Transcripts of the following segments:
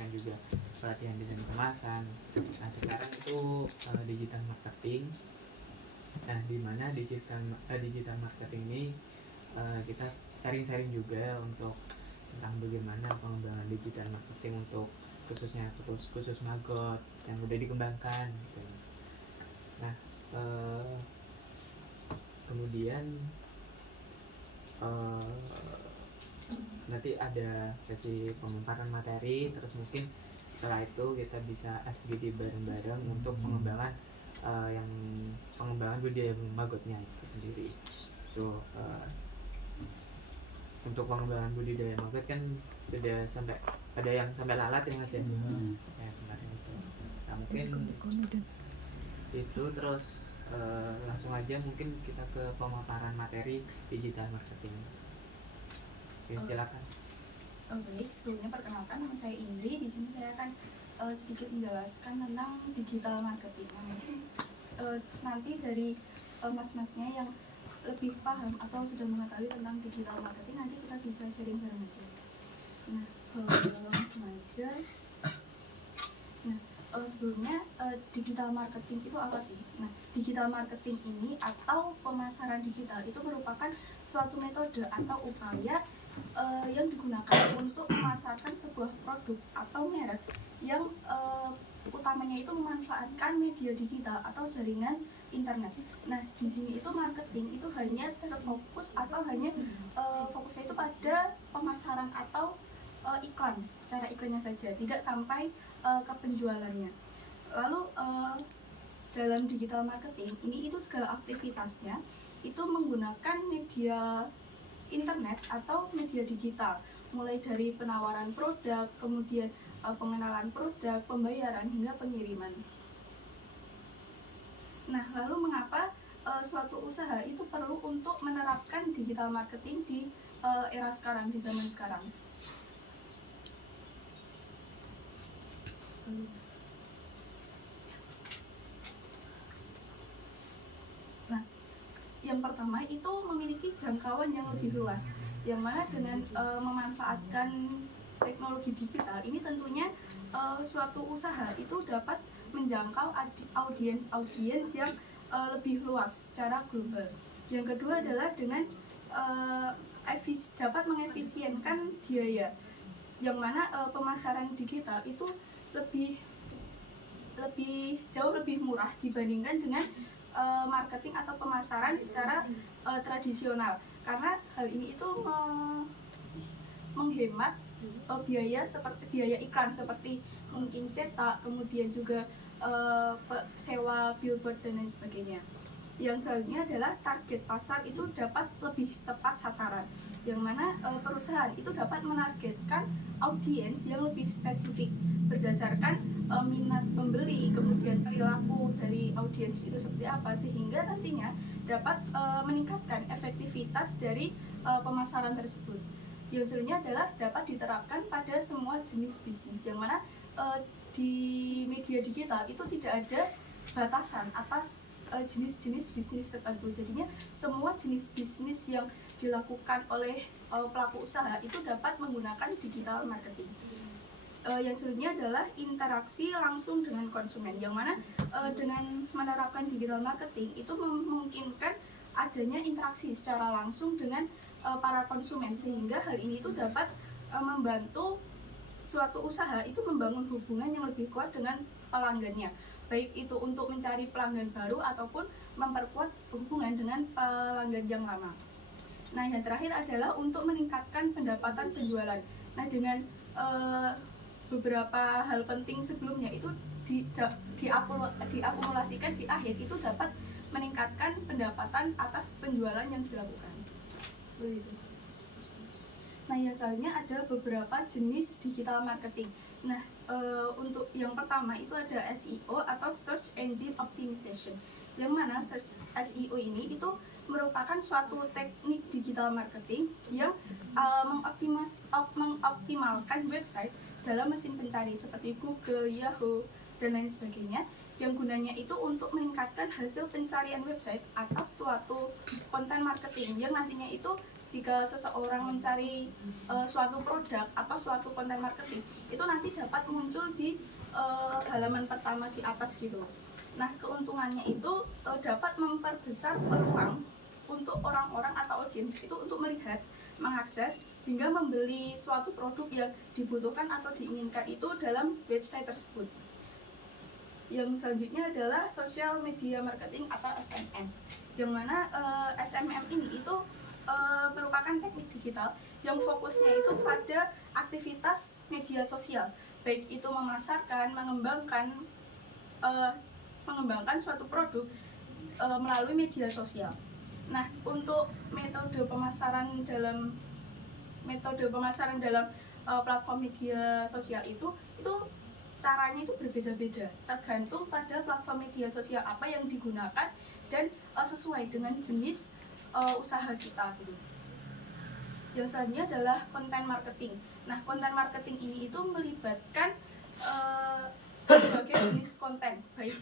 mendapatkan juga pelatihan desain kemasan. Nah sekarang itu digital marketing. Nah di mana digital marketing ini kita sharing-sharing juga untuk tentang bagaimana pengembangan digital marketing untuk khususnya khusus Maggot yang udah dikembangkan gitu. Nah kemudian nanti ada sesi pemaparan materi, terus mungkin setelah itu kita bisa FGD bareng-bareng untuk pengembangan pengembangan budaya Maggotnya itu sendiri. So untuk pengembangan budidaya Maggot kan sudah sampai ada yang sampai lalat ya Mas ya. Ya kemarin itu. Nah mungkin itu terus langsung aja mungkin kita ke pemaparan materi digital marketing. Oke, silakan. Baik, sebelumnya perkenalkan nama saya Indri. Di sini saya akan sedikit menjelaskan tentang digital marketing. Nah, mungkin nanti dari mas-masnya yang lebih paham atau sudah mengetahui tentang digital marketing, nanti kita bisa sharing bareng aja. Nah, langsung aja. Nah, sebelumnya digital marketing itu apa sih? Nah, digital marketing ini atau pemasaran digital itu merupakan suatu metode atau upaya yang digunakan untuk memasarkan sebuah produk atau merek yang utamanya itu memanfaatkan media digital atau jaringan internet. Nah, di sini itu marketing itu hanya terfokus atau hanya fokusnya itu pada pemasaran atau iklan, secara iklannya saja, tidak sampai ke penjualannya. Lalu dalam digital marketing ini itu segala aktivitasnya itu menggunakan media internet atau media digital, mulai dari penawaran produk, kemudian pengenalan produk, pembayaran hingga pengiriman. Nah, lalu mengapa suatu usaha itu perlu untuk menerapkan digital marketing di era sekarang, di zaman sekarang? Nah, yang pertama itu memiliki jangkauan yang lebih luas, yang mana dengan memanfaatkan teknologi digital ini tentunya suatu usaha itu dapat menjangkau audiens yang lebih luas secara global. Yang kedua adalah dengan dapat mengefisienkan biaya, yang mana pemasaran digital itu jauh lebih murah dibandingkan dengan marketing atau pemasaran secara tradisional, karena hal ini itu menghemat biaya seperti biaya iklan, seperti mungkin cetak, kemudian juga sewa billboard dan lain sebagainya. Yang selanjutnya adalah target pasar itu dapat lebih tepat sasaran, yang mana perusahaan itu dapat menargetkan audiens yang lebih spesifik berdasarkan minat pembeli, kemudian perilaku dari audiens itu seperti apa, sehingga nantinya dapat meningkatkan efektivitas dari pemasaran tersebut. Yang selanjutnya adalah dapat diterapkan pada semua jenis bisnis, yang mana di media digital itu tidak ada batasan atas jenis-jenis bisnis tertentu. Jadinya semua jenis bisnis yang dilakukan oleh pelaku usaha itu dapat menggunakan digital marketing. Yang selanjutnya adalah interaksi langsung dengan konsumen, yang mana dengan menerapkan digital marketing itu memungkinkan adanya interaksi secara langsung dengan para konsumen, sehingga hal ini itu dapat membantu suatu usaha itu membangun hubungan yang lebih kuat dengan pelanggannya, baik itu untuk mencari pelanggan baru ataupun memperkuat hubungan dengan pelanggan yang lama. Nah, yang terakhir adalah untuk meningkatkan pendapatan penjualan. Nah, dengan beberapa hal penting sebelumnya itu diakumulasikan di akhir, itu dapat meningkatkan pendapatan atas penjualan yang dilakukan. Seperti itu. Nah, yang selanjutnya ada beberapa jenis digital marketing. Nah, untuk yang pertama itu ada SEO atau Search Engine Optimization, yang mana search SEO ini itu merupakan suatu teknik digital marketing yang mengoptimalkan website dalam mesin pencari seperti Google, Yahoo, dan lain sebagainya, yang gunanya itu untuk meningkatkan hasil pencarian website atas suatu konten marketing yang nantinya itu jika seseorang mencari suatu produk atau suatu konten marketing, itu nanti dapat muncul di halaman pertama di atas gitu. Nah, keuntungannya itu dapat memperbesar peluang untuk orang-orang atau audiens itu untuk melihat, mengakses, hingga membeli suatu produk yang dibutuhkan atau diinginkan itu dalam website tersebut. Yang selanjutnya adalah social media marketing atau SMM, yang mana SMM ini itu merupakan teknik digital yang fokusnya itu pada aktivitas media sosial, baik itu memasarkan, mengembangkan suatu produk melalui media sosial. Nah, untuk metode pemasaran dalam platform media sosial itu caranya itu berbeda-beda, tergantung pada platform media sosial apa yang digunakan dan sesuai dengan jenis usaha kita gitu. Yang selanjutnya adalah konten marketing. Nah, konten marketing ini itu melibatkan berbagai jenis konten, baik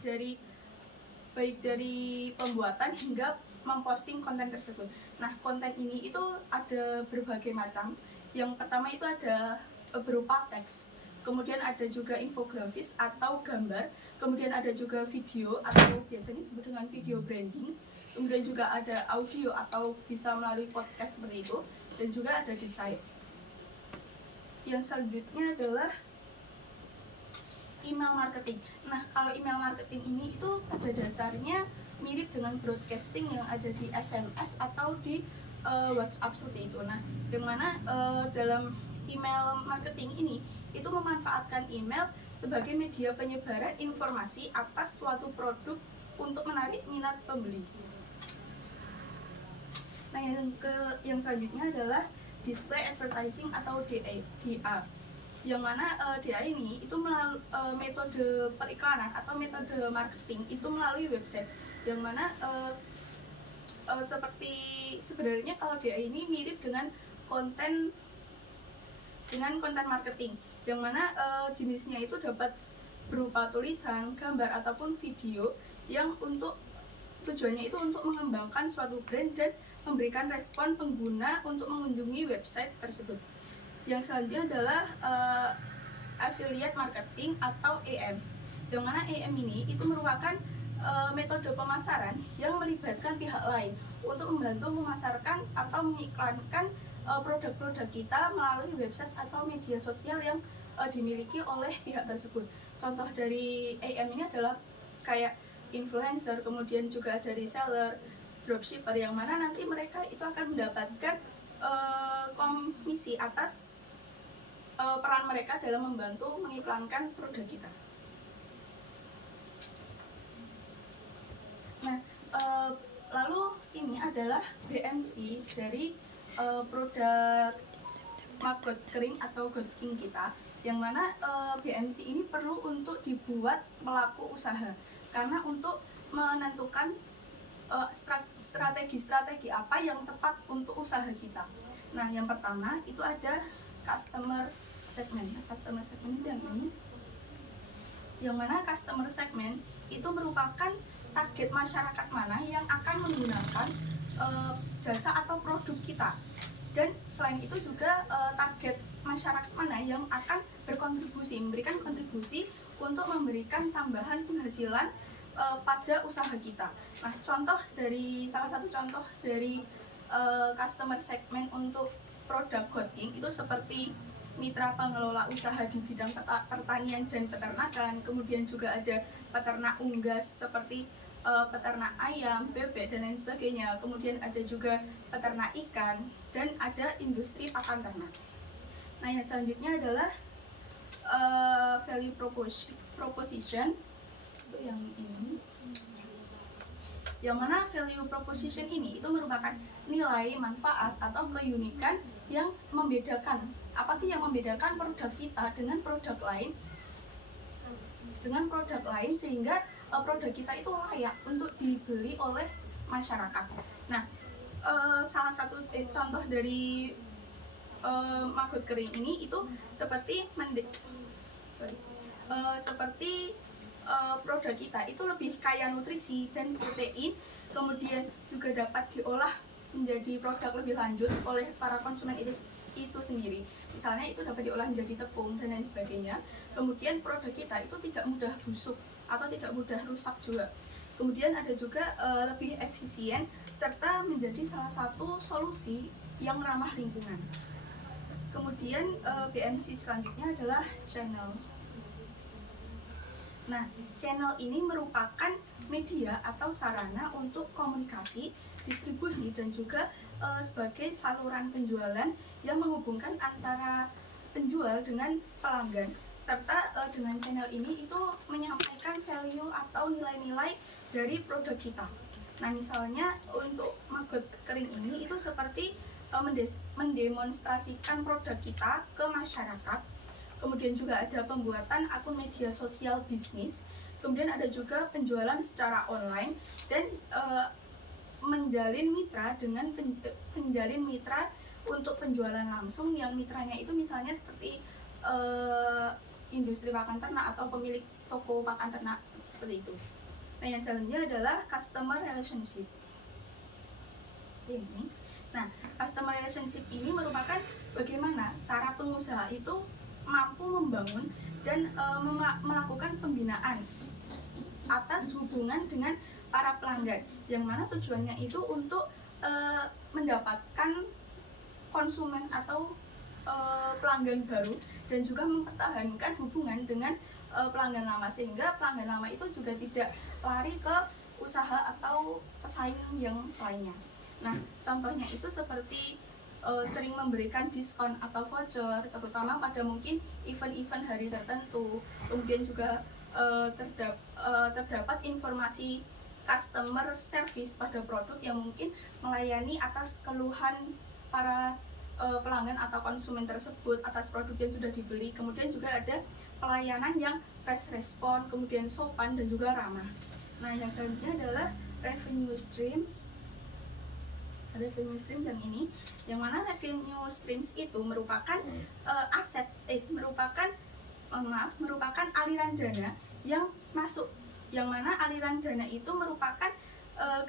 dari pembuatan hingga memposting konten tersebut. Nah, konten ini itu ada berbagai macam. Yang pertama itu ada berupa teks, kemudian ada juga infografis atau gambar, kemudian ada juga video atau biasanya disebut dengan video branding, kemudian juga ada audio atau bisa melalui podcast seperti itu, dan juga ada desain. Yang selanjutnya adalah email marketing. Nah, kalau email marketing ini itu pada dasarnya mirip dengan broadcasting yang ada di SMS atau di WhatsApp seperti itu. Nah, yang mana dalam email marketing ini itu memanfaatkan email sebagai media penyebaran informasi atas suatu produk untuk menarik minat pembeli. Nah, yang selanjutnya adalah display advertising atau DA. Yang mana DA ini itu melalui metode periklanan atau metode marketing itu melalui website. Yang mana seperti sebenarnya kalau DA ini mirip dengan konten marketing, yang mana jenisnya itu dapat berupa tulisan, gambar ataupun video yang untuk tujuannya itu untuk mengembangkan suatu brand dan memberikan respon pengguna untuk mengunjungi website tersebut. Yang selanjutnya adalah affiliate marketing atau AM, yang mana AM ini itu merupakan metode pemasaran yang melibatkan pihak lain untuk membantu memasarkan atau mengiklankan produk-produk kita melalui website atau media sosial yang dimiliki oleh pihak tersebut. Contoh dari AM ini adalah kayak influencer, kemudian juga ada reseller, dropshipper, yang mana nanti mereka itu akan mendapatkan komisi atas peran mereka dalam membantu mengiklankan produk kita. Nah, lalu ini adalah BMC dari produk maggot kering atau goldking kita, yang mana BMC ini perlu untuk dibuat pelaku usaha karena untuk menentukan strategi apa yang tepat untuk usaha kita. Nah, yang pertama itu ada customer segment. Customer segment yang ini, yang mana customer segment itu merupakan target masyarakat mana yang akan menggunakan jasa atau produk kita, dan selain itu juga target masyarakat mana yang akan memberikan kontribusi untuk memberikan tambahan penghasilan pada usaha kita. Nah, salah satu contoh dari customer segment untuk produk goldking itu seperti mitra pengelola usaha di bidang pertanian dan peternakan, kemudian juga ada peternak unggas seperti peternak ayam, bebek, dan lain sebagainya. Kemudian ada juga peternak ikan, dan ada industri pakan ternak. Nah, yang selanjutnya adalah value proposition, itu yang ini. Yang mana value proposition ini itu merupakan nilai manfaat atau keunikan yang membedakan. Apa sih yang membedakan produk kita dengan produk lain? Sehingga produk kita itu layak untuk dibeli oleh masyarakat. Nah, salah satu contoh dari maggot kering ini itu seperti produk kita itu lebih kaya nutrisi dan protein, kemudian juga dapat diolah menjadi produk lebih lanjut oleh para konsumen itu sendiri. Misalnya itu dapat diolah menjadi tepung dan lain sebagainya. Kemudian produk kita itu tidak mudah busuk atau tidak mudah rusak juga. Kemudian ada juga lebih efisien serta menjadi salah satu solusi yang ramah lingkungan. Kemudian BMC selanjutnya adalah channel. Nah, channel ini merupakan media atau sarana untuk komunikasi, distribusi, dan juga sebagai saluran penjualan yang menghubungkan antara penjual dengan pelanggan. Serta dengan channel ini itu menyampaikan value atau nilai-nilai dari produk kita. Nah, misalnya untuk maggot kering ini itu seperti mendemonstrasikan produk kita ke masyarakat. Kemudian juga ada pembuatan akun media sosial bisnis, kemudian ada juga penjualan secara online dan menjalin mitra dengan penjalin mitra untuk penjualan langsung yang mitranya itu misalnya seperti industri pakan ternak atau pemilik toko pakan ternak seperti itu. Nah, yang selanjutnya adalah customer relationship. Ini. Nah, customer relationship ini merupakan bagaimana cara pengusaha itu mampu membangun dan melakukan pembinaan atas hubungan dengan para pelanggan, yang mana tujuannya itu untuk mendapatkan konsumen atau pelanggan baru dan juga mempertahankan hubungan dengan pelanggan lama, sehingga pelanggan lama itu juga tidak lari ke usaha atau pesaing yang lainnya. Nah, contohnya itu seperti sering memberikan diskon atau voucher, terutama pada mungkin event-event hari tertentu. Kemudian juga terdapat informasi customer service pada produk yang mungkin melayani atas keluhan para pelanggan atau konsumen tersebut atas produk yang sudah dibeli. Kemudian juga ada pelayanan yang fast respon, kemudian sopan dan juga ramah. Nah, yang selanjutnya adalah revenue streams. Revenue stream yang ini, yang mana revenue streams itu merupakan merupakan aliran dana yang masuk, yang mana aliran dana itu merupakan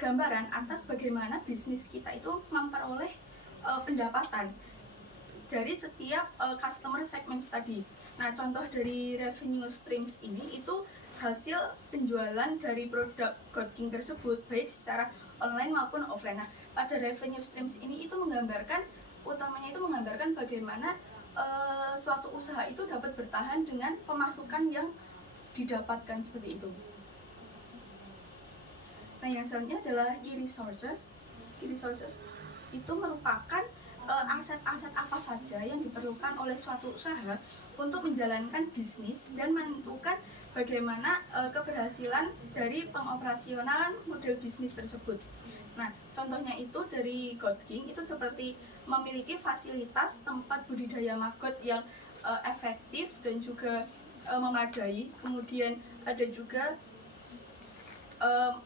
gambaran atas bagaimana bisnis kita itu memperoleh pendapatan dari setiap customer segments tadi. Nah, contoh dari revenue streams ini itu hasil penjualan dari produk GoatKing tersebut, baik secara online maupun offline. Nah, pada revenue streams ini itu utamanya menggambarkan bagaimana suatu usaha itu dapat bertahan dengan pemasukan yang didapatkan seperti itu. Nah, yang selanjutnya adalah key resources. Key resources itu merupakan aset-aset apa saja yang diperlukan oleh suatu usaha untuk menjalankan bisnis dan menentukan bagaimana keberhasilan dari pengoperasionalan model bisnis tersebut. Nah, contohnya itu dari GoatKing itu seperti memiliki fasilitas tempat budidaya maggot yang efektif dan juga memadai. Kemudian ada juga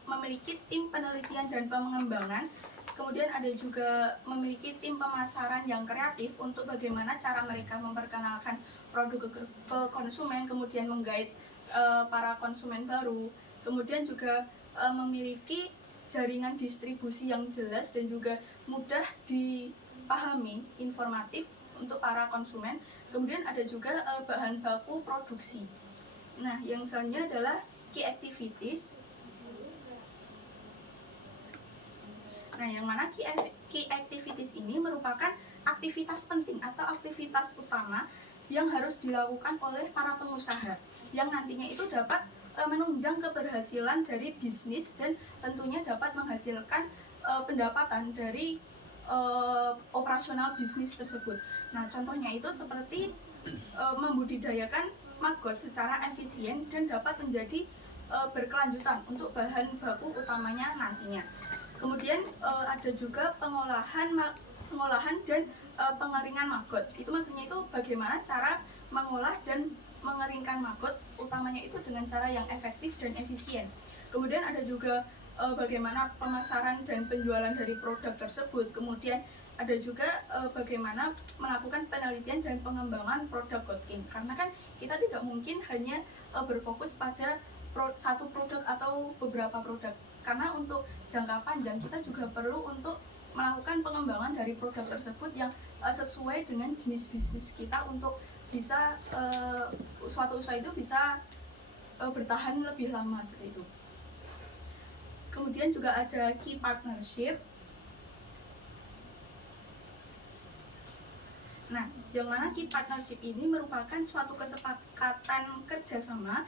memiliki tim penelitian dan pengembangan. Kemudian ada juga memiliki tim pemasaran yang kreatif untuk bagaimana cara mereka memperkenalkan produk ke konsumen, kemudian menggait para konsumen baru. Kemudian juga memiliki jaringan distribusi yang jelas dan juga mudah dipahami, informatif untuk para konsumen. Kemudian ada juga bahan baku produksi. Nah, yang selanjutnya adalah key activities. Nah, yang mana key activities ini merupakan aktivitas penting atau aktivitas utama yang harus dilakukan oleh para pengusaha yang nantinya itu dapat menunjang keberhasilan dari bisnis dan tentunya dapat menghasilkan pendapatan dari operasional bisnis tersebut. Nah, contohnya itu seperti membudidayakan maggot secara efisien dan dapat menjadi berkelanjutan untuk bahan baku utamanya nantinya. Kemudian ada juga pengolahan dan pengeringan maggot. Itu maksudnya itu bagaimana cara mengolah dan mengeringkan maggot, utamanya itu dengan cara yang efektif dan efisien. Kemudian ada juga bagaimana pemasaran dan penjualan dari produk tersebut. Kemudian ada juga bagaimana melakukan penelitian dan pengembangan produk GoatKing. Karena kan kita tidak mungkin hanya berfokus pada satu produk atau beberapa produk. Karena untuk jangka panjang kita juga perlu untuk melakukan pengembangan dari produk tersebut yang sesuai dengan jenis bisnis kita untuk bisa suatu usaha itu bisa bertahan lebih lama seperti itu. Kemudian juga ada key partnership. Nah, yang mana key partnership ini merupakan suatu kesepakatan kerjasama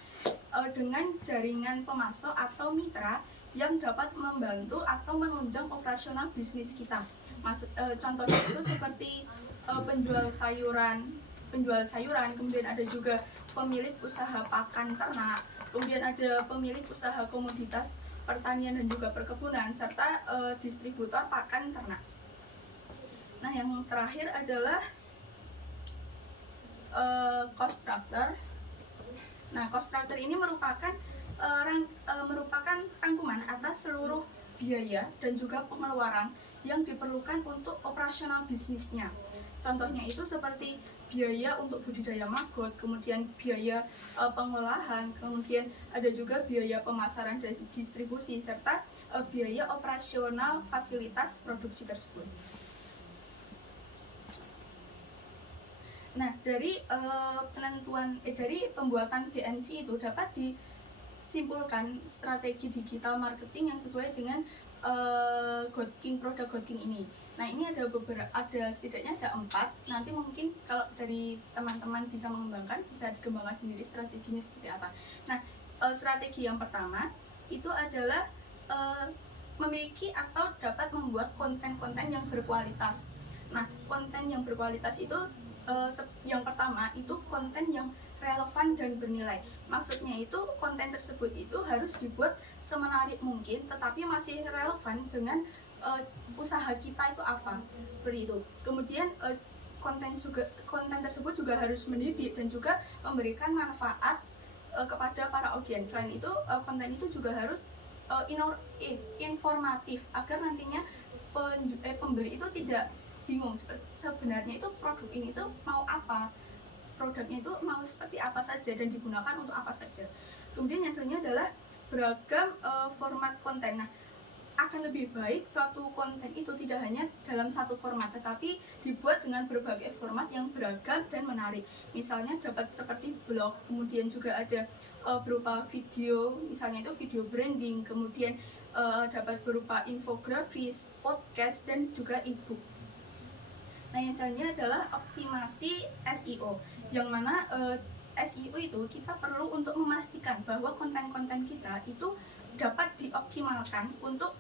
dengan jaringan pemasok atau mitra yang dapat membantu atau menunjang operasional bisnis kita. Contohnya itu seperti penjual sayuran, kemudian ada juga pemilik usaha pakan ternak, kemudian ada pemilik usaha komoditas pertanian dan juga perkebunan, serta distributor pakan ternak. Nah, yang terakhir adalah cost structure. Nah, cost structure ini merupakan rangkuman atas seluruh biaya dan juga pengeluaran yang diperlukan untuk operasional bisnisnya. Contohnya itu seperti biaya untuk budidaya maggot, kemudian biaya pengolahan, kemudian ada juga biaya pemasaran dan distribusi, serta biaya operasional fasilitas produksi tersebut. Nah, dari dari pembuatan BNC itu dapat disimpulkan strategi digital marketing yang sesuai dengan produk Godking ini. Nah, ini ada setidaknya ada 4. Nanti mungkin kalau dari teman-teman bisa mengembangkan, bisa dikembangkan sendiri strateginya seperti apa. Nah, strategi yang pertama itu adalah memiliki atau dapat membuat konten-konten yang berkualitas. Nah, konten yang berkualitas itu yang pertama itu konten yang relevan dan bernilai. Maksudnya itu konten tersebut itu harus dibuat semenarik mungkin, tetapi masih relevan dengan usaha kita itu apa, seperti itu. Kemudian konten tersebut juga harus mendidik dan juga memberikan manfaat kepada para audiens. Selain itu konten itu juga harus informatif agar nantinya pembeli itu tidak bingung sebenarnya itu produk ini tuh mau apa, produknya itu mau seperti apa saja dan digunakan untuk apa saja. Kemudian yang selanjutnya adalah beragam format konten. Nah, akan lebih baik suatu konten itu tidak hanya dalam satu format, tetapi dibuat dengan berbagai format yang beragam dan menarik. Misalnya dapat seperti blog, kemudian juga ada berupa video, misalnya itu video branding, kemudian dapat berupa infografis, podcast, dan juga e-book. Nah, yang selanjutnya adalah optimasi SEO, yang mana SEO itu kita perlu untuk memastikan bahwa konten-konten kita itu dapat dioptimalkan untuk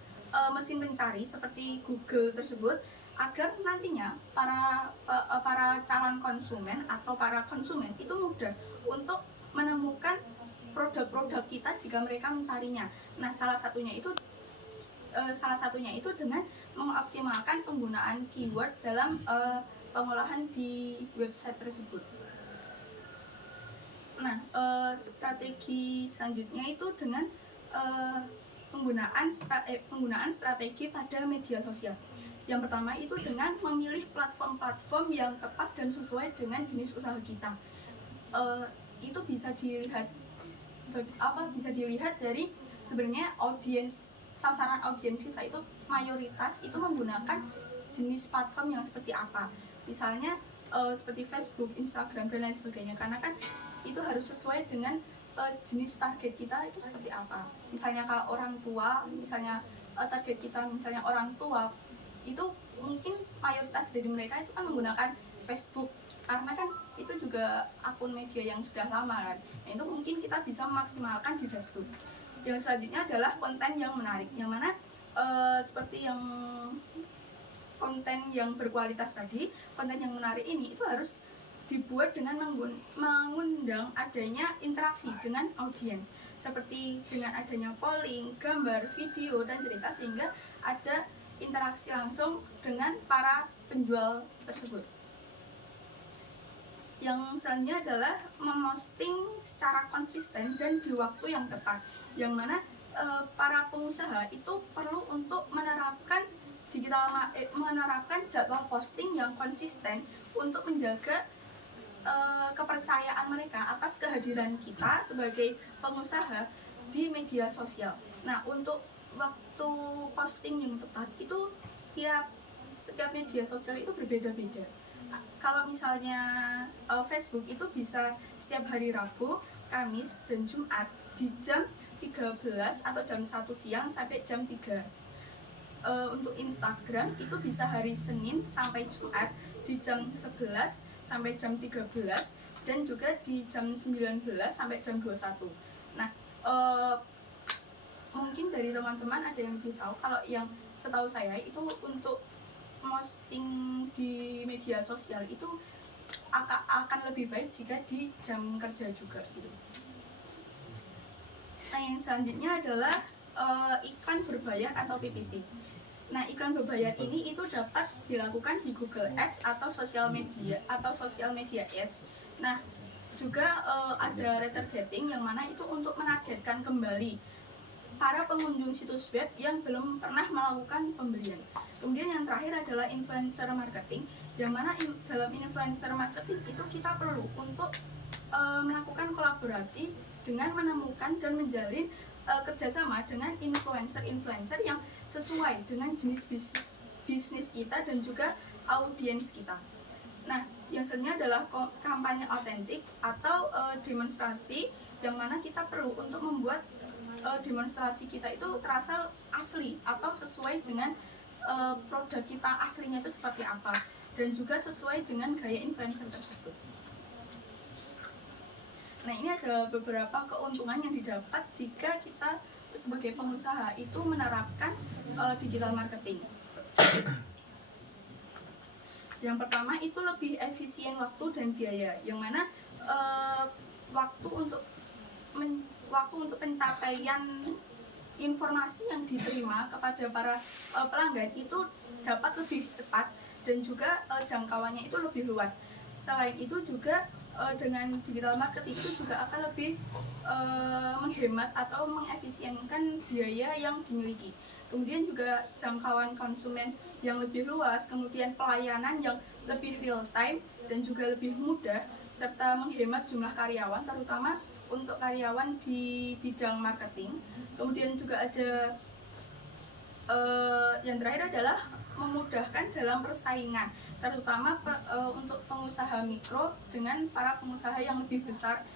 mesin pencari seperti Google tersebut, agar nantinya para calon konsumen atau para konsumen itu mudah untuk menemukan produk-produk kita jika mereka mencarinya. Nah, salah satunya itu dengan mengoptimalkan penggunaan keyword dalam pengolahan di website tersebut. Nah, strategi selanjutnya itu dengan penggunaan strategi pada media sosial. Yang pertama itu dengan memilih platform-platform yang tepat dan sesuai dengan jenis usaha kita. Itu bisa dilihat dari sebenarnya sasaran audiens kita itu mayoritas itu menggunakan jenis platform yang seperti apa. Misalnya seperti Facebook, Instagram, dan lain sebagainya. Karena kan itu harus sesuai dengan jenis target kita itu seperti apa. Misalnya kalau orang tua, misalnya target kita misalnya orang tua, itu mungkin mayoritas dari mereka itu kan menggunakan Facebook, karena kan itu juga akun media yang sudah lama kan. Nah, itu mungkin kita bisa memaksimalkan di Facebook. Yang selanjutnya adalah konten yang menarik, yang mana seperti yang konten yang berkualitas tadi, konten yang menarik ini itu harus dibuat dengan mengundang adanya interaksi dengan audiens, seperti dengan adanya polling, gambar, video, dan cerita, sehingga ada interaksi langsung dengan para penjual tersebut. Yang selanjutnya adalah memposting secara konsisten dan di waktu yang tepat, yang mana para pengusaha itu perlu untuk menerapkan jadwal posting yang konsisten untuk menjaga kepercayaan mereka atas kehadiran kita sebagai pengusaha di media sosial. Nah, untuk waktu posting yang tepat itu setiap setiap media sosial itu berbeda-beda. Kalau misalnya Facebook itu bisa setiap hari Rabu, Kamis, dan Jumat di jam 13 atau jam 1 siang sampai jam 3. Untuk Instagram itu bisa hari Senin sampai Jumat di jam 11 sampai jam 13 dan juga di jam 19 sampai jam 21. Nah, mungkin dari teman-teman ada yang lebih tahu. Kalau yang setahu saya itu untuk posting di media sosial itu akan lebih baik jika di jam kerja juga gitu. Nah, yang selanjutnya adalah iklan berbayar atau PPC. Nah, iklan berbayar ini itu dapat dilakukan di Google Ads atau sosial media ads. Nah, juga ada retargeting yang mana itu untuk menargetkan kembali para pengunjung situs web yang belum pernah melakukan pembelian. Kemudian yang terakhir adalah influencer marketing, yang mana dalam influencer marketing itu kita perlu untuk melakukan kolaborasi dengan menemukan dan menjalin kerjasama dengan influencer yang sesuai dengan jenis bisnis kita dan juga audiens kita. Nah, yang selanjutnya adalah kampanye autentik atau demonstrasi, yang mana kita perlu untuk membuat demonstrasi kita itu terasa asli atau sesuai dengan produk kita aslinya itu seperti apa, dan juga sesuai dengan gaya influencer tersebut. Nah, ini ada beberapa keuntungan yang didapat jika kita sebagai pengusaha itu menerapkan digital marketing. Yang pertama itu lebih efisien waktu dan biaya, yang mana waktu untuk pencapaian informasi yang diterima kepada para pelanggan itu dapat lebih cepat dan juga jangkauannya itu lebih luas. Selain itu juga dengan digital marketing itu juga akan lebih menghemat atau mengefisienkan biaya yang dimiliki. Kemudian juga jangkauan konsumen yang lebih luas, kemudian pelayanan yang lebih real time dan juga lebih mudah, serta menghemat jumlah karyawan, terutama untuk karyawan di bidang marketing. Kemudian juga ada yang terakhir adalah memudahkan dalam persaingan, terutama untuk pengusaha mikro dengan para pengusaha yang lebih besar,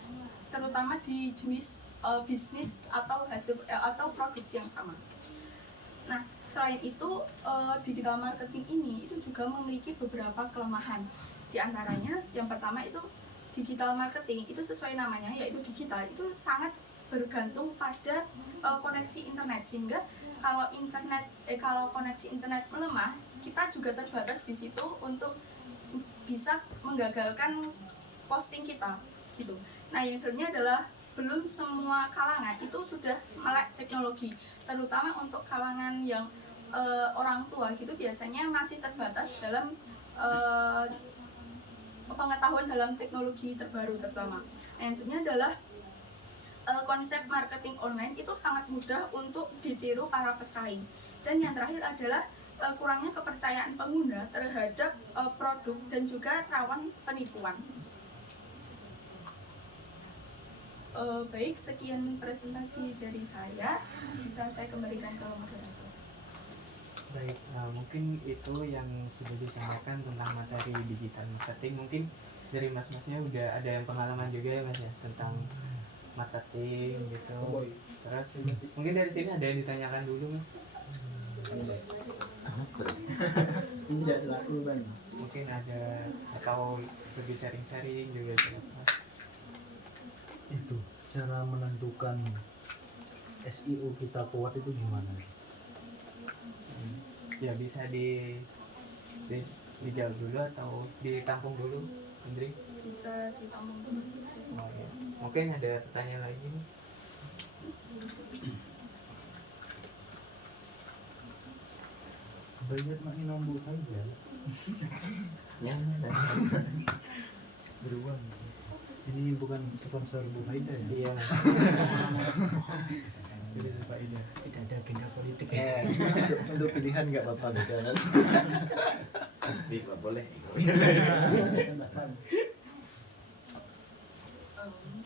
terutama di jenis bisnis atau hasil atau produksi yang sama. Nah, selain itu digital marketing ini itu juga memiliki beberapa kelemahan. Di antaranya yang pertama itu digital marketing itu sesuai namanya yaitu digital, itu sangat bergantung pada koneksi internet, sehingga kalau koneksi internet melemah, kita juga terbatas di situ untuk bisa menggagalkan posting kita gitu. Nah, yang selanjutnya adalah belum semua kalangan itu sudah melek teknologi, terutama untuk kalangan yang orang tua gitu biasanya masih terbatas dalam pengetahuan dalam teknologi terbaru terutama. Nah, yang selanjutnya adalah konsep marketing online itu sangat mudah untuk ditiru para pesaing. Dan yang terakhir adalah kurangnya kepercayaan pengguna terhadap produk dan juga rawan penipuan. Baik, sekian presentasi dari saya. Bisa saya kembalikan ke moderator. Baik, mungkin itu yang sudah disampaikan tentang materi digital marketing. Mungkin dari mas-masnya udah ada yang pengalaman juga ya mas ya tentang marketing gitu. Terus mungkin dari sini ada yang ditanyakan dulu mas. Ini tidak selaku bang. Mungkin ada atau lebih sharing-sharing juga mas. Itu cara menentukan SEO kita kuat itu gimana? Ya bisa dijawab dulu atau ditampung dulu, Indri? Bisa ditampung dulu. Oh, ya. Mungkin ada pertanyaan lagi nih. Banyak makin nambah aja. Yang Beruang. Ini bukan sponsor Bu Haida ya? iya. Jadi Pak Ida. Tidak ada agenda politik. Untuk pilihan nggak apa-apa beda kan? Tidak boleh.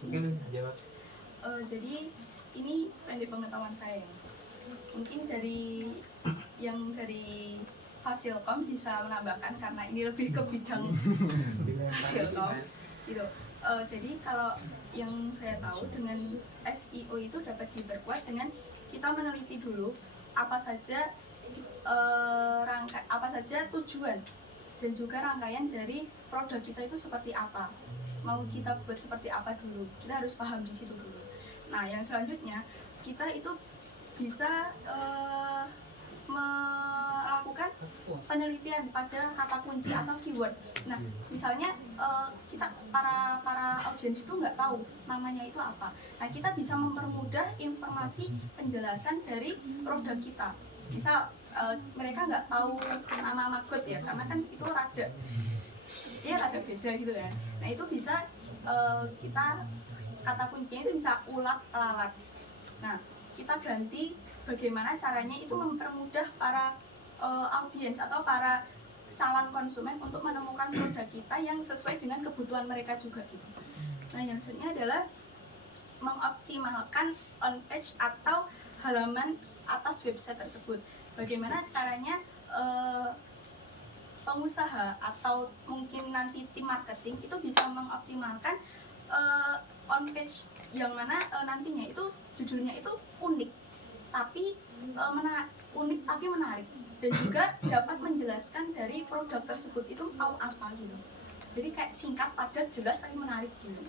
Mungkin bisa jawab. Jadi ini sependek pengetahuan saya, Mas. Mungkin dari Fasilkom bisa menambahkan karena ini lebih ke bidang Fasilkom gitu. Jadi kalau yang saya tahu dengan SEO itu dapat diperkuat dengan kita meneliti dulu apa saja tujuan dan juga rangkaian dari produk kita itu seperti apa, mau kita buat seperti apa dulu, kita harus paham di situ dulu. Nah yang selanjutnya kita itu bisa melakukan penelitian pada kata kunci atau keyword. Nah, misalnya kita para audiens itu nggak tahu namanya itu apa. Nah, kita bisa mempermudah informasi penjelasan dari produk kita. Misal mereka nggak tahu nama maggot ya, karena kan itu rada beda gitu ya. Nah, itu bisa kita kata kuncinya itu bisa ulat lalat. Nah, kita ganti bagaimana caranya itu mempermudah para audiens atau para calon konsumen untuk menemukan produk kita yang sesuai dengan kebutuhan mereka juga gitu. Nah yang selanjutnya adalah mengoptimalkan on page atau halaman atas website tersebut. Bagaimana caranya pengusaha atau mungkin nanti tim marketing itu bisa mengoptimalkan on page yang mana nantinya itu judulnya itu unik tapi unik tapi menarik dan juga dapat menjelaskan dari produk tersebut itu tahu apa gitu. Jadi kayak singkat, padat, jelas tapi menarik gitu.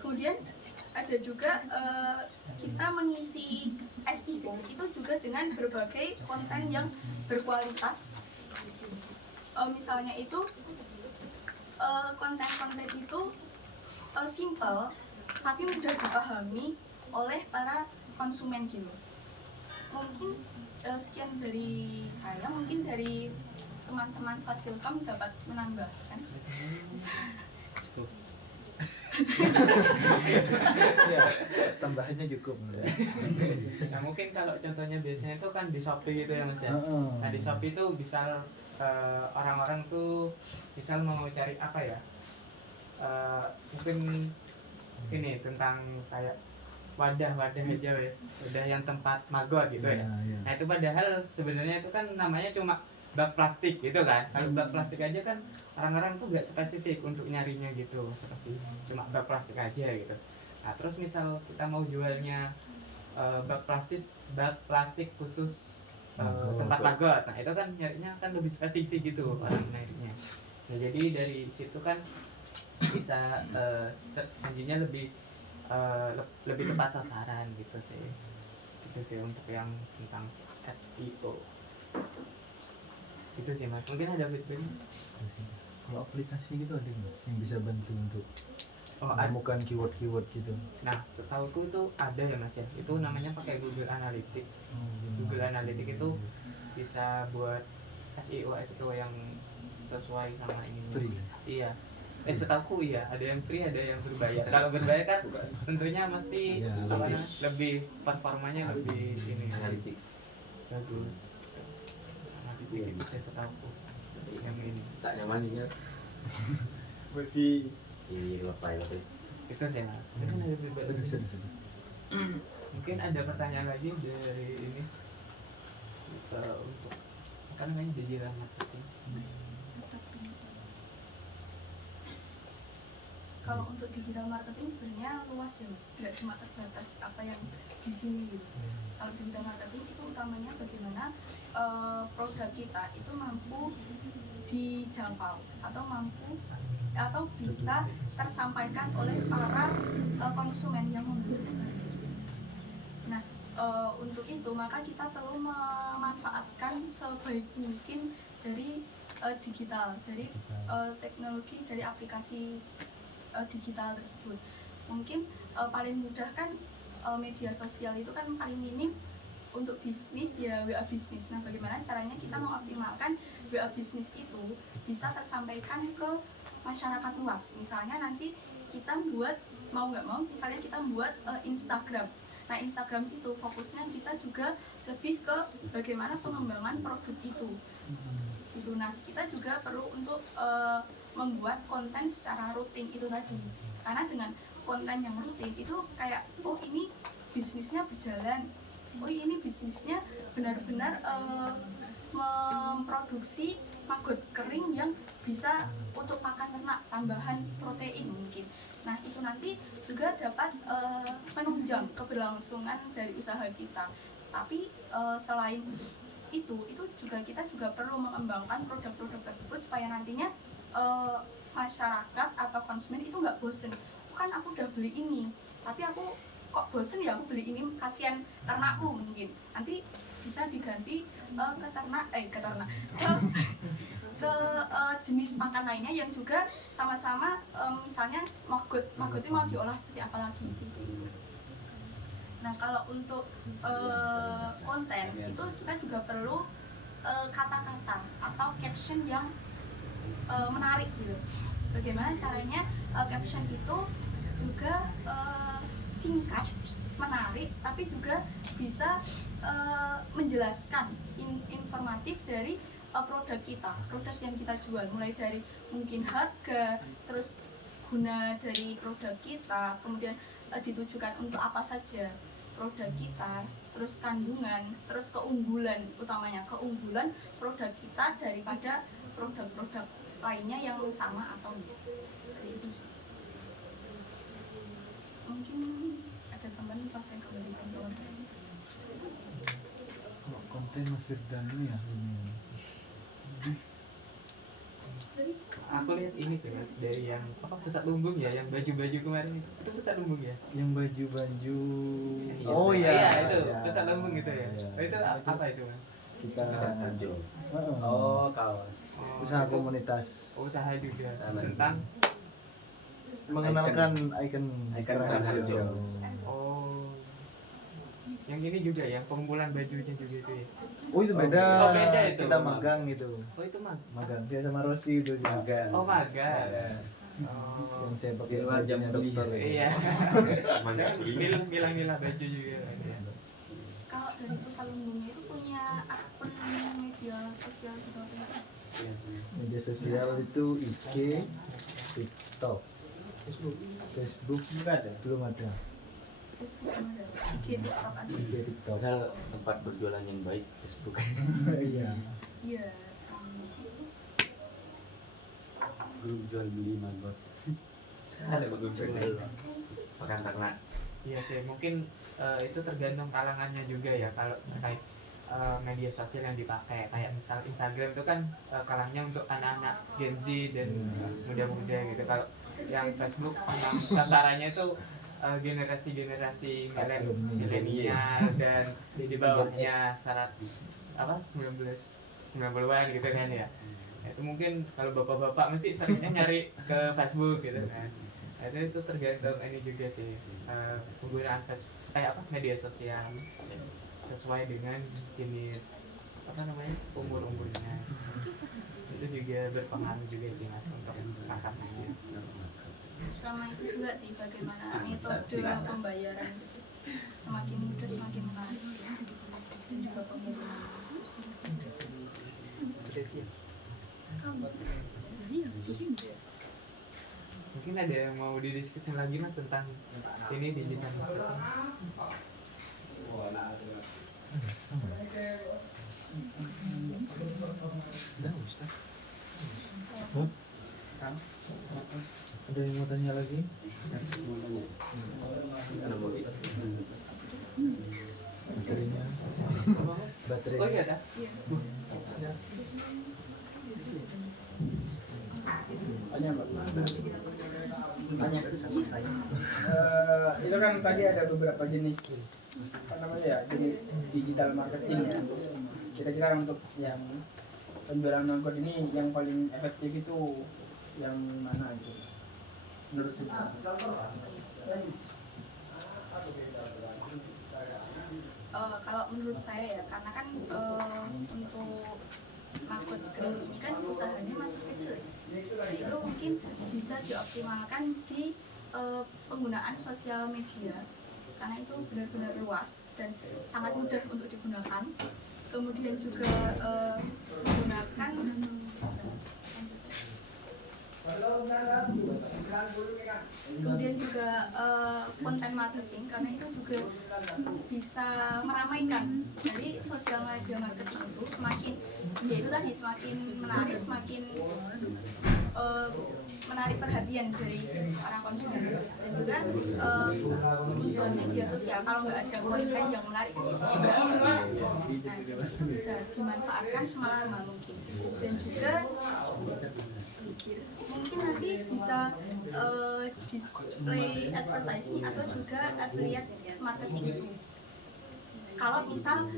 Kemudian ada juga kita mengisi SEO itu juga dengan berbagai konten yang berkualitas. Misalnya itu konten-konten itu simple tapi mudah dipahami oleh para konsumen gitu. Mungkin sekian dari saya, mungkin dari teman-teman Fasilkom dapat menambahkan. Ya, tambahannya cukup. Nah mungkin kalau contohnya biasanya itu kan di Shopee gitu ya Mas ya. Nah di Shopee itu bisa orang-orang tuh misal mau cari apa ya, mungkin ini tentang kayak wadah aja wes, wadah yang tempat maggot gitu ya. Nah itu padahal sebenarnya itu kan namanya cuma bak plastik gitu kan. Kalau bak plastik aja kan orang-orang tuh gak spesifik untuk nyarinya gitu, seperti cuma bak plastik aja gitu. Nah terus misal kita mau jualnya bak plastik khusus tempat maggot, nah itu kan nyarinya kan lebih spesifik gitu orang nyarinya. Nah jadi dari situ kan bisa search engine-nya lebih tepat sasaran gitu sih untuk yang tentang SEO itu sih Mas. Mungkin ada feedback. Kalau aplikasi gitu ada Mas yang bisa bantu untuk ada. menemukan keyword gitu. Nah setauku itu ada ya Mas ya, itu namanya pakai Google Analytics. Google Analytics itu bisa buat SEO yang sesuai sama ini. Free. Iya. Setauku iya, ada yang free, ada yang berbayar. Kalau berbayar kan tentunya mesti lebih performanya lebih ini Analitik. bagus. Analitik itu saya setauku yang ini. Tak nyamannya. Wifi Iya, apa. itu sih Mas. Mungkin ada feedback. Mungkin ada pertanyaan lagi dari ini untuk apa namanya digital marketing. Kalau untuk digital marketing sebenarnya luas ya Mas, nggak cuma terbatas apa yang di sini gitu. Kalau digital marketing itu utamanya bagaimana produk kita itu mampu dijangkau atau bisa tersampaikan oleh para konsumen yang membeli. Nah untuk itu maka kita perlu memanfaatkan sebaik mungkin dari digital, dari teknologi, dari aplikasi digital tersebut. Mungkin paling mudah kan media sosial itu kan paling minim untuk bisnis ya WA bisnis. Nah bagaimana caranya kita mengoptimalkan WA bisnis itu bisa tersampaikan ke masyarakat luas. Misalnya nanti kita buat mau nggak mau, misalnya kita buat Instagram. Nah Instagram itu fokusnya kita juga lebih ke bagaimana pengembangan produk itu. Nah kita juga perlu untuk membuat konten secara rutin itu tadi, karena dengan konten yang rutin itu kayak oh ini bisnisnya berjalan, oh ini bisnisnya benar-benar memproduksi maggot kering yang bisa untuk pakan ternak, tambahan protein mungkin. Nah itu nanti juga dapat menunjang keberlangsungan dari usaha kita. Tapi selain itu juga kita juga perlu mengembangkan produk-produk tersebut supaya nantinya masyarakat atau konsumen itu nggak bosen. Kan aku udah beli ini, tapi aku kok bosen ya aku beli ini, kasihan ternakku mungkin. Nanti bisa diganti ke ternak ke jenis makan lainnya yang juga sama-sama misalnya maggot itu mau diolah seperti apa lagi seperti itu. Nah kalau untuk konten itu kita juga perlu kata-kata atau caption yang menarik gitu. Bagaimana caranya caption itu juga singkat, menarik, tapi juga bisa menjelaskan informatif dari produk kita, produk yang kita jual, mulai dari mungkin harga, terus guna dari produk kita, kemudian ditujukan untuk apa saja produk kita, terus kandungan, terus keunggulan, utamanya keunggulan produk kita daripada produk-produk lainnya yang sama atau enggak. Seperti itu sih. Mungkin ada tambahan pas saya kembalikan ke orang. Kalau konten Mas Firdan ini ya ini. Aku lihat ini sih Mas, dari yang apa pusat lumbung ya, yang baju-baju kemarin itu pusat lumbung ya. Yang baju-baju. Iya, itu iya. pusat lumbung gitu ya. Iya. Oh, itu apa itu Mas? Kita Hijau. oh, Kaos. Oh, usaha itu komunitas usaha juga Usaha tentang mengenalkan ikon Kerang hijau. oh yang ini juga yang pengumpulan bajunya juga itu ya. Oh itu beda. Oh, beda itu. Kita magang gitu. Oh itu mah. Magang dia sama Rosi itu sih. Oh magang. Oh. Yang saya pakai Di luar jam bajunya beli. dokter. Iya. Mantap beli. Milah-milah baju juga. Ya. Kalau dari pusat lumbungnya itu punya akun media sosial gitu apa? Media sosial itu IG, TikTok, Facebook belum ada. Facebook ada, IG, TikTok ada. IG, TikTok. Padahal tempat berjualan yang baik Facebook. Iya. Iya. Grup jual beli maggot. Ada grup jual. Pakan ternak. Iya sih, mungkin itu tergantung kalangannya juga ya kalau terkait media sosial yang dipakai. Kayak misal Instagram itu kan kalangnya untuk anak-anak Gen Z dan muda-muda gitu. Kalau yang Facebook memang sasarannya itu generasi-generasi milenial dan di bawahnya syarat apa 90-an gitu kan ya. Itu mungkin kalau bapak-bapak mesti seringnya nyari ke Facebook gitu kan. Nah, itu tergantung ini juga sih penggunaan Facebook kayak apa media sosial sesuai dengan jenis apa namanya umurnya itu juga berpengaruh juga sih Mas untuk kakak juga. Sama itu juga sih bagaimana metode pembayaran itu sih. Semakin mudah semakin menarik dan juga pengiriman. Udah siap. Mungkin ada yang mau didiskusin lagi Mas tentang ini digital marketing. Udah, Ustaz. Ada yang mau tanya lagi? Baterainya. Baterai. Oh iya dah. Iya. Sudah. Itu kan tadi ada beberapa jenis apa namanya ya, jenis digital marketing ya. Kira-kira untuk yang penjualan maggot ini yang paling efektif itu yang mana itu menurut saya? Kalau menurut saya ya, karena kan untuk maggot kering ini kan usahanya masih kecil ya. Itu mungkin bisa dioptimalkan di penggunaan sosial media karena itu benar-benar luas dan sangat mudah untuk digunakan. Kemudian juga menggunakan Kemudian juga konten marketing, karena itu juga bisa meramaikan. Jadi sosial media marketing itu semakin, ya itu tadi, semakin menarik, semakin menarik perhatian dari para konsumen. Dan juga untuk media sosial, kalau nggak ada konten yang menarik itu juga sepi. Nah, bisa dimanfaatkan semaksimal mungkin. Dan juga mungkin nanti bisa display advertising atau juga affiliate marketing. Kalau misal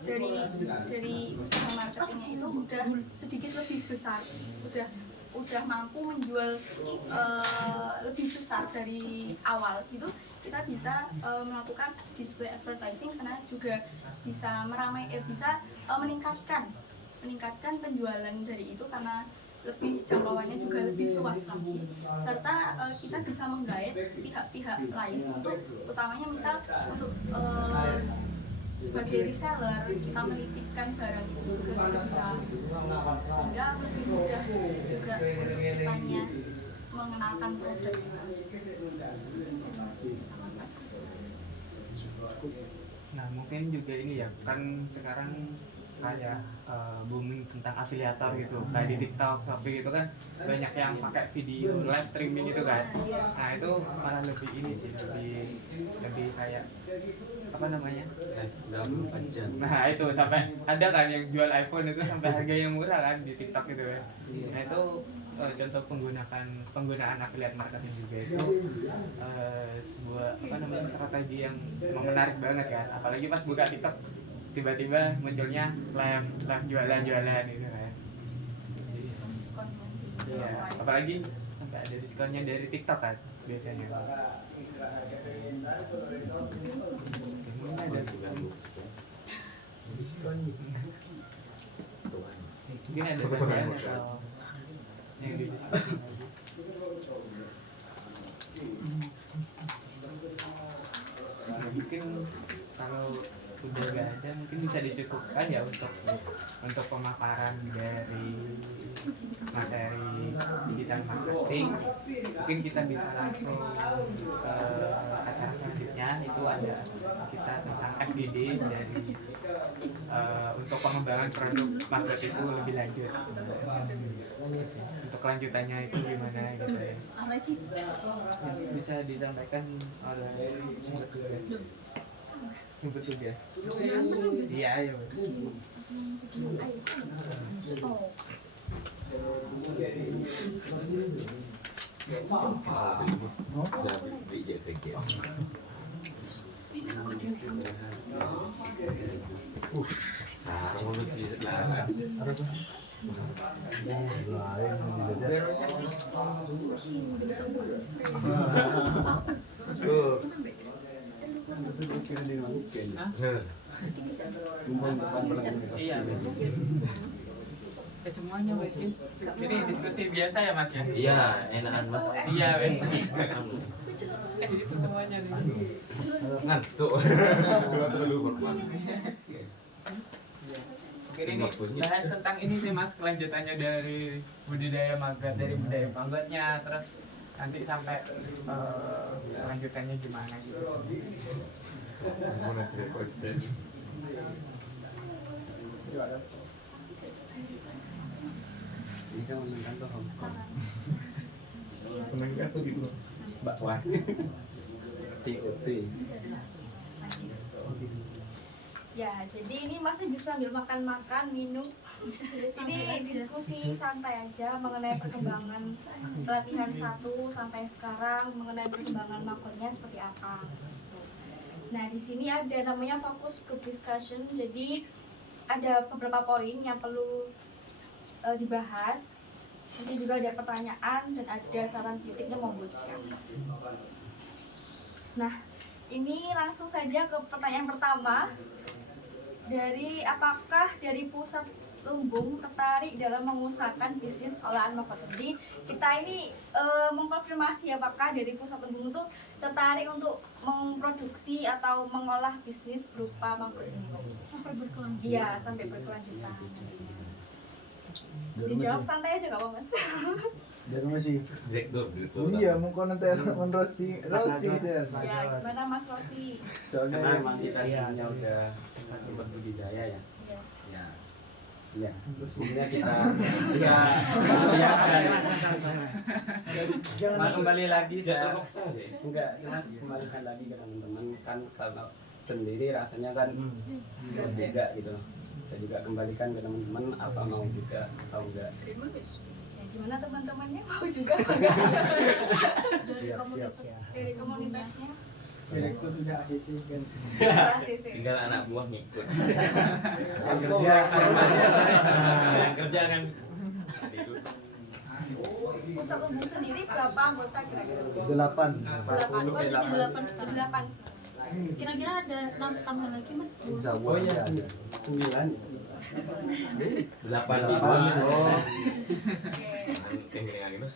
dari usaha marketingnya itu udah sedikit lebih besar, udah mampu menjual lebih besar dari awal gitu, kita bisa melakukan display advertising, karena juga bisa bisa meningkatkan penjualan dari itu, karena lebih jangkauannya juga lebih luas lagi, serta kita bisa menggait pihak-pihak lain untuk, utamanya misal untuk sebagai reseller, kita menitipkan barang itu juga kita bisa, sehingga lebih mudah juga untuk kitanya mengenalkan produk. Nah mungkin juga ini ya, kan sekarang kayak booming tentang afiliator gitu, kayak di TikTok, Shopee gitu kan banyak yang pakai video live streaming gitu kan. Nah itu malah lebih ini sih, lebih kayak apa namanya? Nah itu sampai ada kan yang jual iPhone itu sampai harga yang murah kan di TikTok gitu kan. Nah itu contoh penggunaan affiliate marketing juga itu sebuah apa namanya, strategi yang memang menarik banget kan, apalagi pas buka TikTok tiba-tiba munculnya live jualan gitu kan. Diskon. Iya, apalagi sampai ada diskonnya dari TikTok kan biasanya. Semuanya ada diskon. Mungkin ada bagian atau yang di diskon. Mungkin kalau udah gak ada, mungkin bisa dicukupkan ya untuk pemaparan dari materi digital marketing. Mungkin kita bisa langsung ke acara selanjutnya, itu ada kita tentang FGD dari untuk pengembangan produk market itu lebih lanjut. Untuk kelanjutannya itu gimana gitu ya, bisa disampaikan oleh petugas. Iya, ayo. Iya, semuanya wes. Ini diskusi biasa ya Mas ya? Iya, enakan Mas. Iya wes. Itu semuanya nih. Ngantuk. Oke, ini bahas tentang ini sih Mas, kelanjutannya dari budidaya maggotnya, terus nanti sampai kelanjutannya gimana gitu. Menengah tuh gitu, Mbak Wan. Ya, jadi ini masih bisa sambil makan-makan, minum. Ini diskusi santai aja mengenai perkembangan pelatihan 1 sampai sekarang, mengenai perkembangan maggotnya seperti apa. Nah, di sini ada namanya focus group discussion. Jadi ada beberapa poin yang perlu dibahas. Nanti juga ada pertanyaan dan ada saran kritiknya membutuhkan. Nah, ini langsung saja ke pertanyaan pertama. Apakah dari Pusat Lumbung tertarik dalam mengusahakan bisnis olahan maggot? Jadi kita ini mengkonfirmasi apakah dari Pusat Lumbung itu tertarik untuk memproduksi atau mengolah bisnis berupa maggot ini, Mas. Sampai berkelanjutan. Iya, sampai berkelanjutan. Dijawab santai aja gak apa, Mas? Dia masih. Direktur. Iya, mau nanti Rosi ya. Ya, gimana Mas Rosi? Soalnya Karena memang kita Iya, sebelumnya iya. udah masih berbudidaya ya. Iya. Ya. Iya. Sebenarnya kita ya ya jangan kembali lagi saya terpaksa deh. enggak saya kembalikan lagi ke teman-teman kan kalau sendiri rasanya kan berbeda gitu. Saya juga kembalikan ke teman-teman apa mau juga atau enggak. Ya, gimana teman-temannya mau juga dari komunitasnya? Direktur sudah ACC guys. ACC. Tinggal anak buah ngikut. Yang kerja Yang kerja kan. Pusat Umum sendiri berapa anggota kira-kira? 8. 8. Oh jadi 8 sekarang. 8. Kira-kira ada 6 tambah lagi mas? Insya Allah Oh iya, ada. 9. 8 di Oh,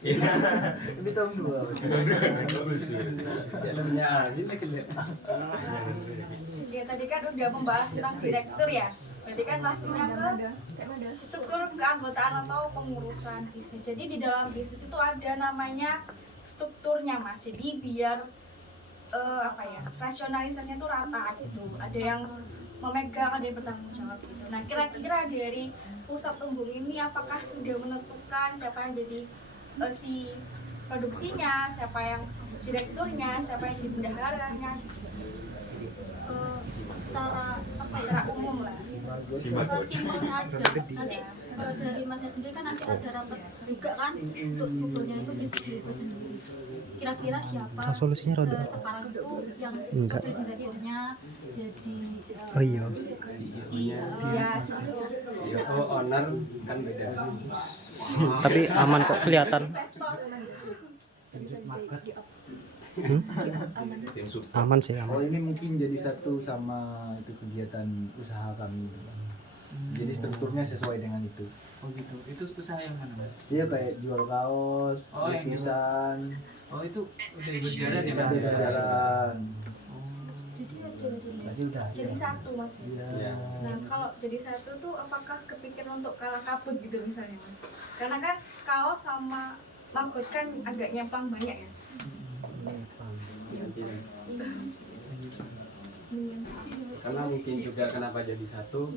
ini tahun 2. Sebelumnya ini Ya tadi kan udah membahas tentang direktur ya. Berarti kan masuknya ke struktur keanggotaan atau pengurusan bisnis. Jadi di dalam bisnis itu ada namanya strukturnya Mas. Jadi biar rasionalisasinya itu rata gitu. Ada yang memegang, ada yang bertanggung jawab gitu. Nah kira-kira dari pusat tumbuh ini apakah sudah menentukan siapa yang jadi si produksinya, siapa yang direkturnya, siapa yang jadi bendaharanya? Secara apa ya? Secara umum lah. Simpelnya aja. Nanti dari masnya sendiri kan nanti ada rapat juga kan untuk strukturnya itu di itu sendiri. Kira-kira siapa solusinya roda sekarang itu yang enggak direkturnya jadi oh iya si oh owner kan beda. tapi aman kok kelihatan Investor. Tim support. aman sih Oh aman ini mungkin jadi satu sama itu kegiatan usaha kami. Jadi strukturnya sesuai dengan itu. Oh gitu. Itu usaha yang mana Mas? Iya kayak jual kaos, Oh, yang lukisan, Oh itu udah berjalan ya Mas? udah jalan. jadi ada Tadi udah. Jadi satu Mas. Iya. Nah kalau jadi satu tuh apakah kepikiran untuk kalah kabut gitu misalnya Mas? Karena kan kaos sama maggot kan agak nyemplang banyak ya. Karena mungkin juga kenapa jadi satu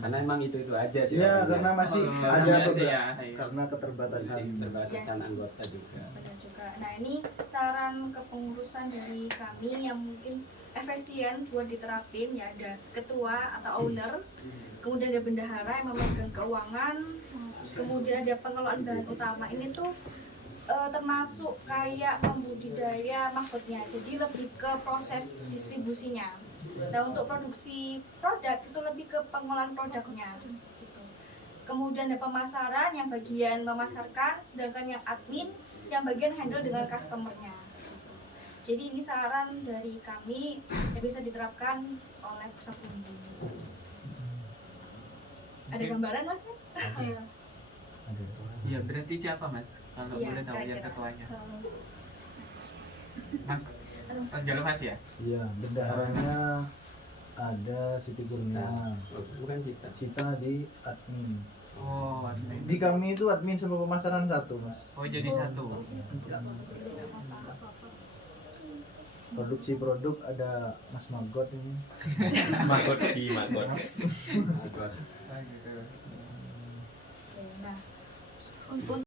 karena emang itu aja sih. Iya orangnya. karena masih Oh, ada biasa beberapa ya, iya. karena keterbatasan. Jadi keterbatasan anggota juga. Benar juga. Nah ini saran kepengurusan dari kami yang mungkin efisien buat diterapin ya, ada ketua atau owner, kemudian ada bendahara yang memegang keuangan, kemudian ada pengelolaan bahan utama. Ini tuh termasuk kayak pembudidaya maksudnya, jadi lebih ke proses distribusinya. Nah untuk produksi produk itu lebih ke pengolahan produknya gitu. Kemudian ada pemasaran yang bagian memasarkan, sedangkan yang admin yang bagian handle dengan customernya gitu. Jadi ini saran dari kami yang bisa diterapkan oleh pusat tumbuh. Ada gambaran Mas? apa ya? Ada. Iya berarti siapa Mas? Kalau Iya, boleh tahu yang kira-kira. ketuanya. Mas Jalur Mas ya? Iya, bendaharanya ada Siti Kurnia. Bukan Cita. Cita di admin. Oh admin. Di kami itu admin sama pemasaran satu, Mas. Oh jadi satu. Produksi produk ada Mas Magot ini. Makot sih makot. Anggota. Nah, untuk